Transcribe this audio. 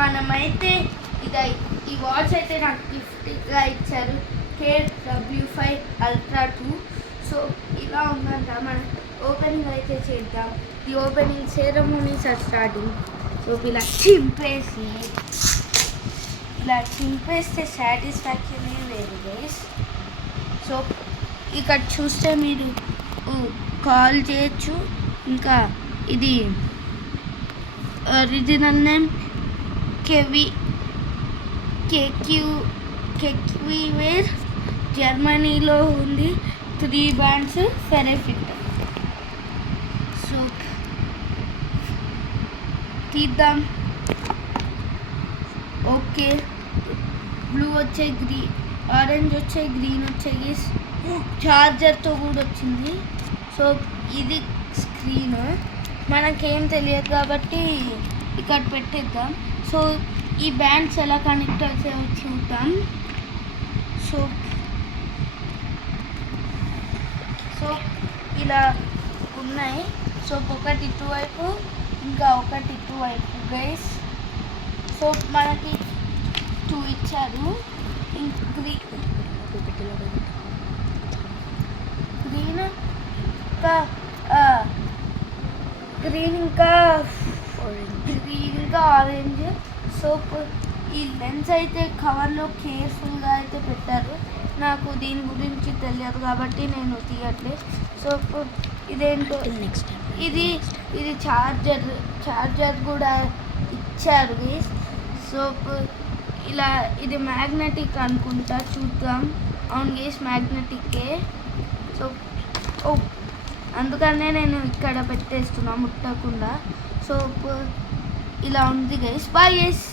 మనమైతే ఈ వాచ్ అయితే నాకు గిఫ్ట్గా ఇచ్చారు, KW5 Ultra 2. సో ఇలా ఉందంట. మనం ఓపెనింగ్ అయితే చేద్దాం. ఈ ఓపెనింగ్ సెరమోనీస్ ఆర్ స్టార్టింగ్. సో ఇలా చింపేస్తే సాటిస్ఫాక్షన్ వేరు గైస్. సో ఇక్కడ చూస్తే మీరు కాల్ చేయొచ్చు. ఇంకా ఇది ఒరిజినల్ నేమ్ కెక్వివేర్, జర్మనీలో ఉంది. 3 bands ఫెరెఫిట్. సో తీద్దాం. ఓకే, బ్లూ వచ్చాయి, ఆరెంజ్ వచ్చాయి, గ్రీన్ వచ్చాయి. చార్జర్తో కూడా వచ్చింది. సో ఇది స్క్రీన్ మనకేం తెలియదు కాబట్టి ఇక్కడ పెట్టేద్దాం. సో ఈ బ్యాండ్స్ ఎలా కనెక్ట్ అవుతాయో చూద్దాం. సో ఇలా ఉన్నాయి. సో ఒకటి ఇటువైపు, ఇంకా ఒకటి ఇటువైపు గైస్. సో మనకి 2 ఇచ్చారు. గ్రీన్ ఇంకా ఆరెంజ్. సో ఈ లెన్స్ అయితే కవర్లో కేర్ఫుల్గా అయితే పెట్టారు. నాకు దీని గురించి తెలియదు కాబట్టి నేను తీయట్లేదు. సో ఇదేంటో ఇది చార్జర్ కూడా ఇచ్చారు గైస్. సో ఇలా ఇది మ్యాగ్నెటిక్ అనుకుంటా, చూద్దాం. అవును గైస్, మ్యాగ్నెటిక్కే. సో అందుకనే నేను ఇక్కడ పెట్టేస్తున్నా ముట్టకుండా. సో ఇలా ఉంది గైస్. Bye guys.